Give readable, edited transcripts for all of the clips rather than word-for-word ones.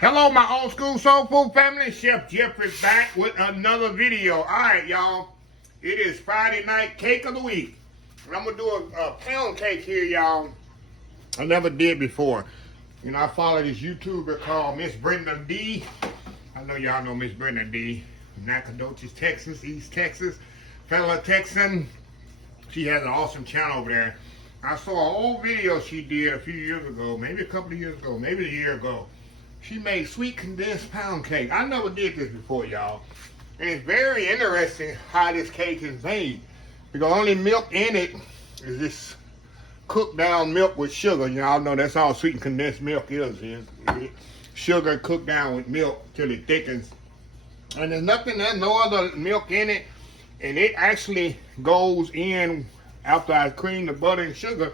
Hello, my old school soul food family. Chef Jeffrey back with another video. All right, y'all. It is Friday night cake of the week. And I'm going to do a pound cake here, y'all. I never did before. You know, I follow this YouTuber called Miss Brenda D. I know y'all know Miss Brenda D. Nacogdoches, Texas, East Texas. Fellow Texan. She has an awesome channel over there. I saw an old video she did a few years ago, maybe a couple of years ago, maybe a year ago. She made sweet condensed pound cake. I never did this before, y'all. And it's very interesting how this cake is made. Because only milk in it is this cooked down milk with sugar. Y'all know that's all sweetened condensed milk is sugar cooked down with milk till it thickens. And there's nothing, there's no other milk in it. And it actually goes in after I cream the butter and sugar.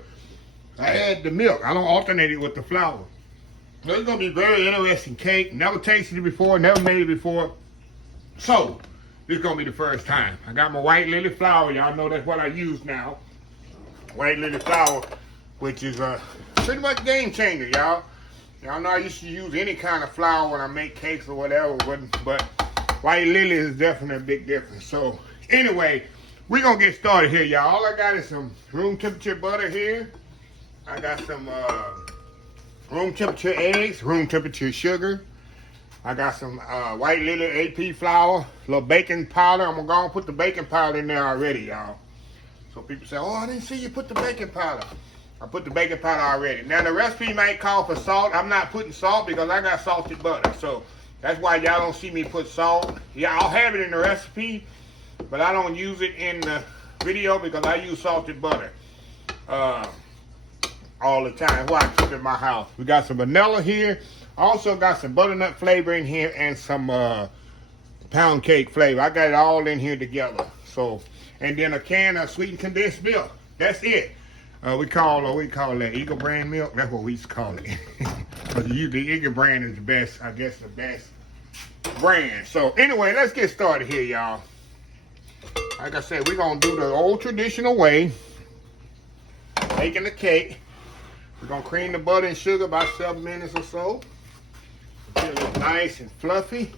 I add the milk. I don't alternate it with the flour. So it's going to be very interesting cake. Never tasted it before, never made it before. So, this is going to be the first time. I got my white lily flour. Y'all know that's what I use now. White lily flour, which is pretty much game changer, y'all. Y'all know I used to use any kind of flour when I make cakes or whatever, but white lily is definitely a big difference. So, anyway, we're going to get started here, y'all. All I got is some room temperature butter here. I got some room temperature eggs, room temperature sugar. I got some white lily AP flour, a little baking powder. I'm gonna go and put the baking powder in there already, y'all. So people say, oh, I didn't see you put the baking powder. I put the baking powder already. Now the recipe might call for salt. I'm not putting salt because I got salted butter. So that's why y'all don't see me put salt. Yeah, I'll have it in the recipe, but I don't use it in the video because I use salted butter. All the time. What I keep in my house. We got some vanilla here. Also got some butternut flavor in here and some pound cake flavor. I got it all in here together. So, and then a can of sweetened condensed milk. That's it. We call that Eagle brand milk. That's what we used to call it. Because usually Eagle brand is the best, I guess the best brand. So anyway, let's get started here, y'all. Like I said, we're gonna do the old traditional way. Making the cake. We're going to cream the butter and sugar about 7 minutes or so until it's nice and fluffy.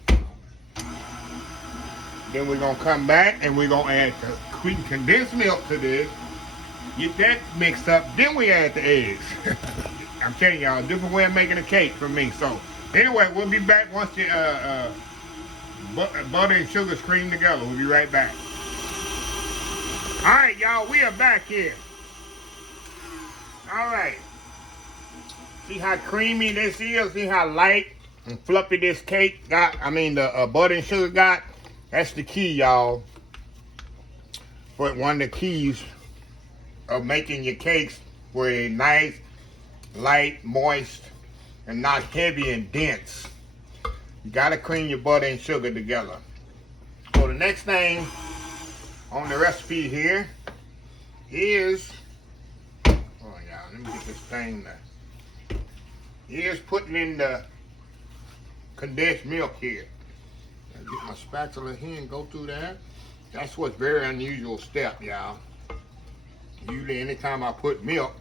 Then we're going to come back and we're going to add the sweetened condensed milk to this. Get that mixed up. Then we add the eggs. I'm telling y'all, a different way of making a cake for me. So, anyway, we'll be back once the butter and sugar is creamed together. We'll be right back. All right, y'all, we are back here. All right. See how creamy this is? See how light and fluffy this cake got? I mean, the butter and sugar got? That's the key, y'all. For one of the keys of making your cakes where they're nice, light, moist, and not heavy and dense. You gotta cream your butter and sugar together. So the next thing on the recipe here is, oh yeah, let me get this thing there. Here's putting in the condensed milk here. I'll get my spatula here and go through that. That's what's very unusual step, y'all. Usually anytime I put milk,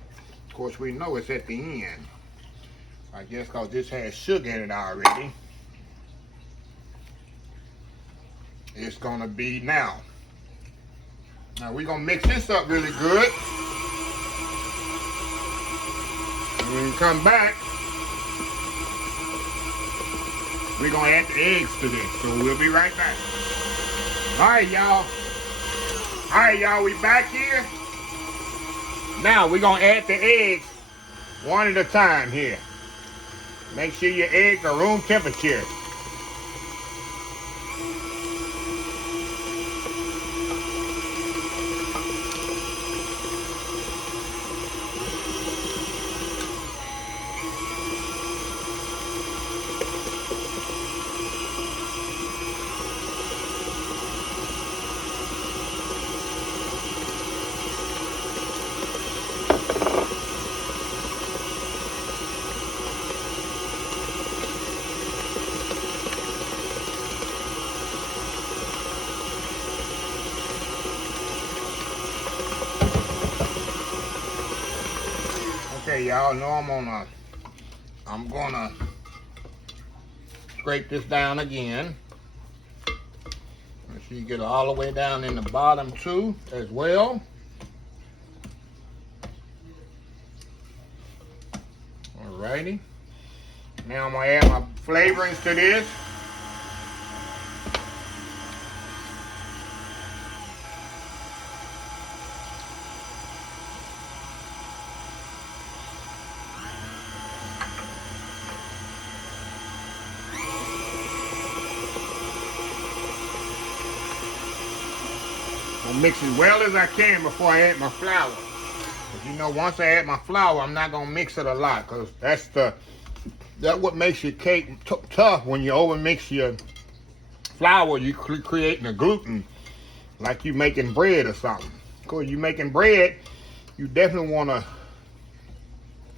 of course we know it's at the end. I guess because this has sugar in it already. It's gonna be now. Now we're gonna mix this up really good. When we come back, we're going to add the eggs to this, so we'll be right back. All right, y'all, we back here. Now, we're going to add the eggs one at a time here. Make sure your eggs are room temperature. Okay, y'all know I'm gonna scrape this down again. Make sure you get it all the way down in the bottom too, as well. Alrighty. Now I'm gonna add my flavorings to this. I'll mix as well as I can before I add my flour. You know, once I add my flour, I'm not gonna mix it a lot, because that's what makes your cake tough. When you over mix your flour, you creating a gluten, like you making bread or something. Because you making bread, you definitely want to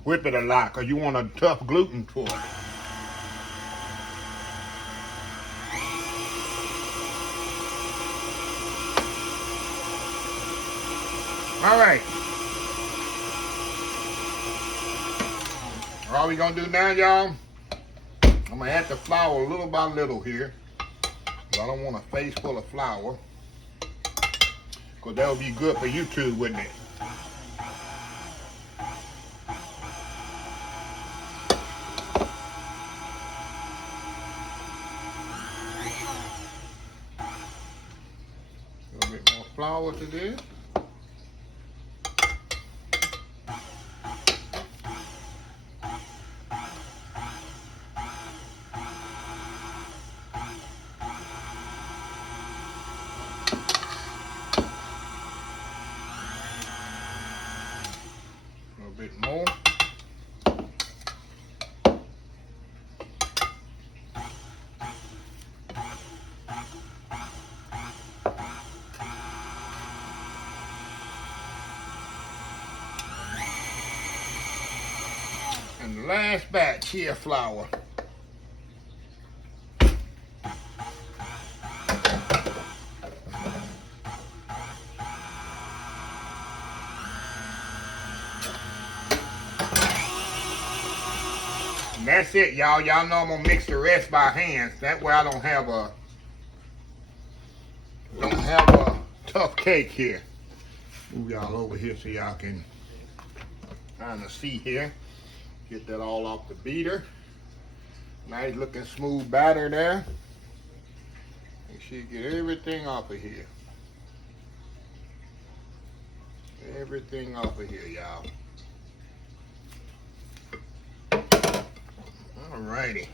whip it a lot, because you want a tough gluten for it. All right. All we gonna do now, y'all, I'm gonna add the flour little by little here. I don't want a face full of flour, because that would be good for YouTube, wouldn't it? A little bit more flour to this. Bit more. And the last batch here, flour. And that's it, y'all. Y'all know I'm gonna mix the rest by hands. That way I don't have a tough cake here. Move y'all over here so y'all can kind of see here. Get that all off the beater. Nice looking smooth batter there. Make sure you get everything off of here. Everything off of here, y'all. Alrighty.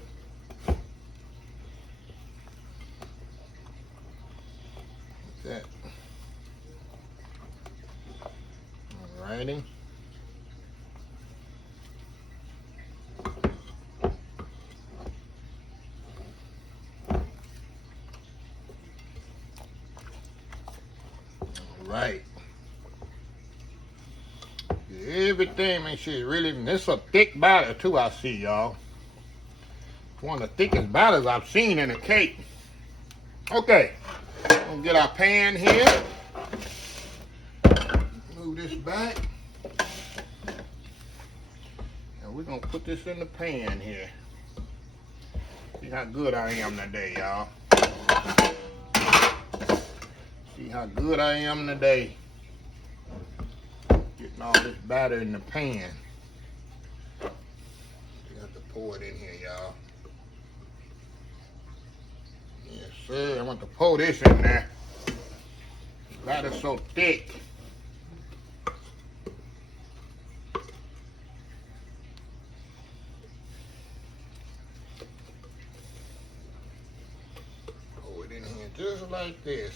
That. Alrighty. Alright. Everything, make sure you really, this is a thick batter too, I see, y'all. One of the thickest batters I've seen in a cake. Okay, we'll get our pan here. Move this back. And we're gonna put this in the pan here. See how good I am today, y'all. See how good I am today. Getting all this batter in the pan. You have to pour it in here, y'all. Yes, sir. I want to pour this in there. The batter's so thick. Pour it in here just like this.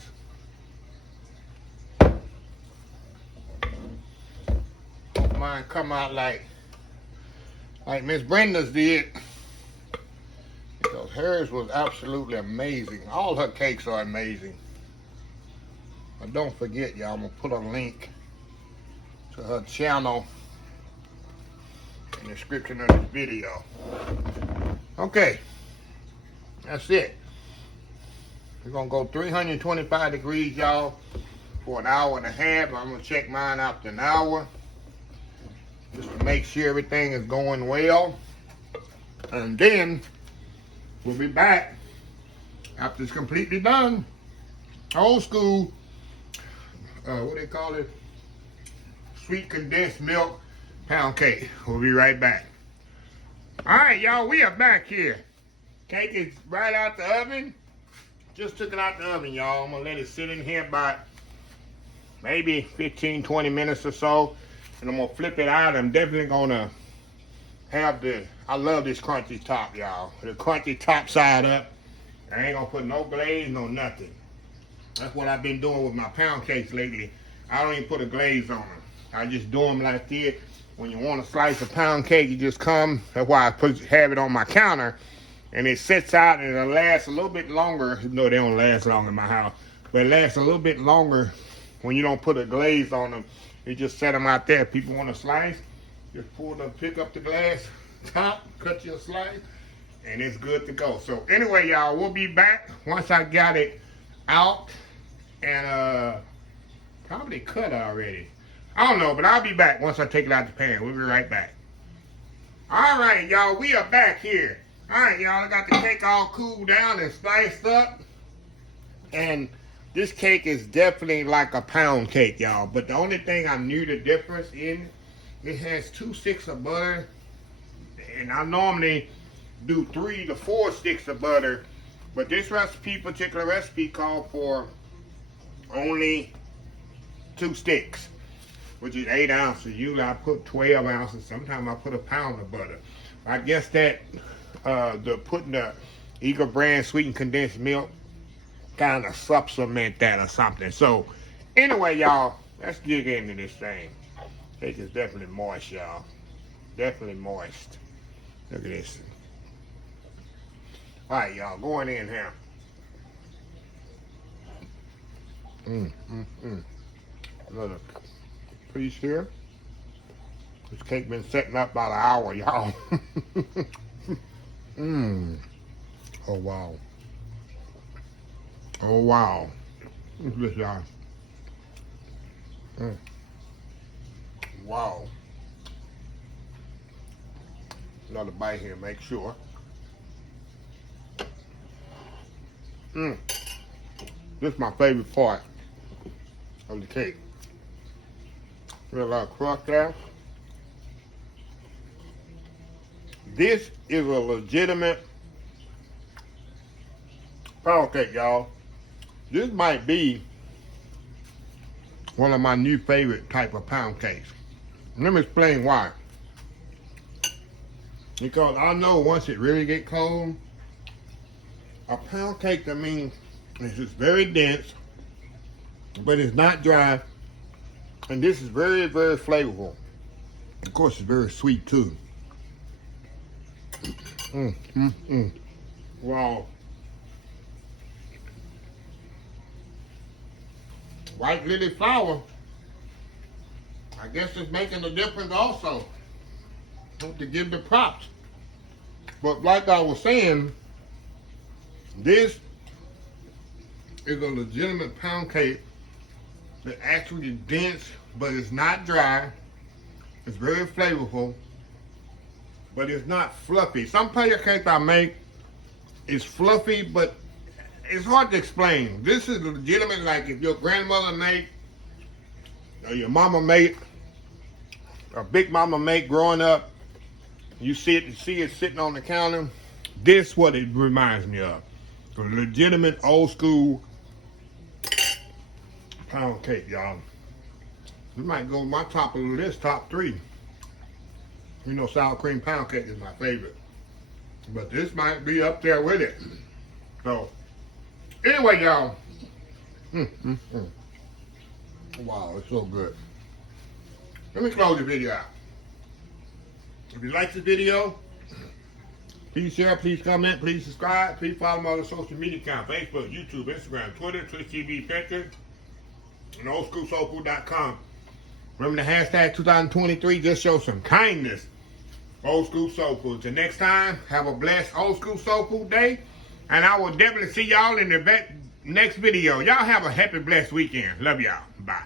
Hope mine come out like Miss Brenda's did. Because hers was absolutely amazing. All her cakes are amazing. But don't forget, y'all, I'm going to put a link to her channel in the description of this video. Okay. That's it. We're going to go 325 degrees, y'all, for an hour and a half. I'm going to check mine after an hour, just to make sure everything is going well. And then we'll be back after it's completely done. Old school, what they call it? Sweet condensed milk pound cake. We'll be right back. All right, y'all, we are back here. Cake is right out the oven. Just took it out the oven, y'all. I'm gonna let it sit in here about maybe 15, 20 minutes or so. And I'm gonna flip it out. I'm definitely gonna have I love this crunchy top, y'all. The crunchy top side up. I ain't gonna put no glaze, no nothing. That's what I've been doing with my pound cakes lately. I don't even put a glaze on them. I just do them like this. When you want to slice a pound cake, you just come. That's why I have it on my counter. And it sits out and it'll last a little bit longer. No, they don't last long in my house. But it lasts a little bit longer when you don't put a glaze on them. You just set them out there. People want to slice, just pick up the glass top, cut your slice, and it's good to go. So anyway, y'all, we'll be back once I got it out and probably cut already. I don't know, but I'll be back once I take it out the pan. We'll be right back. All right, y'all, we are back here. All right, y'all, I got the cake all cooled down and spiced up. And this cake is definitely like a pound cake, y'all. But the only thing I knew the difference in, it has 2 sticks of butter. And I normally do 3 to 4 sticks of butter. But this particular recipe called for only 2 sticks, which is 8 ounces. Usually I put 12 ounces. Sometimes I put a pound of butter. I guess that putting the Eagle brand sweetened condensed milk kind of supplement that or something. So anyway, y'all, let's dig into this thing. Cake is definitely moist, y'all. Definitely moist. Look at this. All right, y'all, going in here. Another piece here. This cake been setting up about an hour, y'all. Oh, wow. Oh, wow. Look at this, y'all. Wow. Another bite here, make sure. This is my favorite part of the cake. There's a lot of crust there. This is a legitimate pound cake, y'all. This might be one of my new favorite type of pound cakes. Let me explain why. Because I know once it really get cold, a pound cake, that means it's just very dense, but it's not dry. And this is very, very flavorful. Of course, it's very sweet too. Wow. White lily flour, I guess it's making a difference also. To give the props. But like I was saying, this is a legitimate pound cake that actually is dense, but it's not dry. It's very flavorful, but it's not fluffy. Some pound cakes I make is fluffy, but it's hard to explain. This is legitimate, like if your grandmother made, or your mama made, or big mama made growing up, you see it sitting on the counter. This what it reminds me of. A legitimate old school pound cake, y'all. This might go my top of the list, top 3. You know, sour cream pound cake is my favorite. But this might be up there with it. So, anyway, y'all. Wow, it's so good. Let me close the video out. If you like this video, please share, please comment, please subscribe, please follow my other social media accounts: Facebook, YouTube, Instagram, Twitter, Twitch TV, Pinterest, and oldschoolsoulfood.com. Remember the hashtag 2023, just show some kindness. Old School Soul Food. Till next time, have a blessed Old School Soul Food day. And I will definitely see y'all in the next video. Y'all have a happy, blessed weekend. Love y'all. Bye.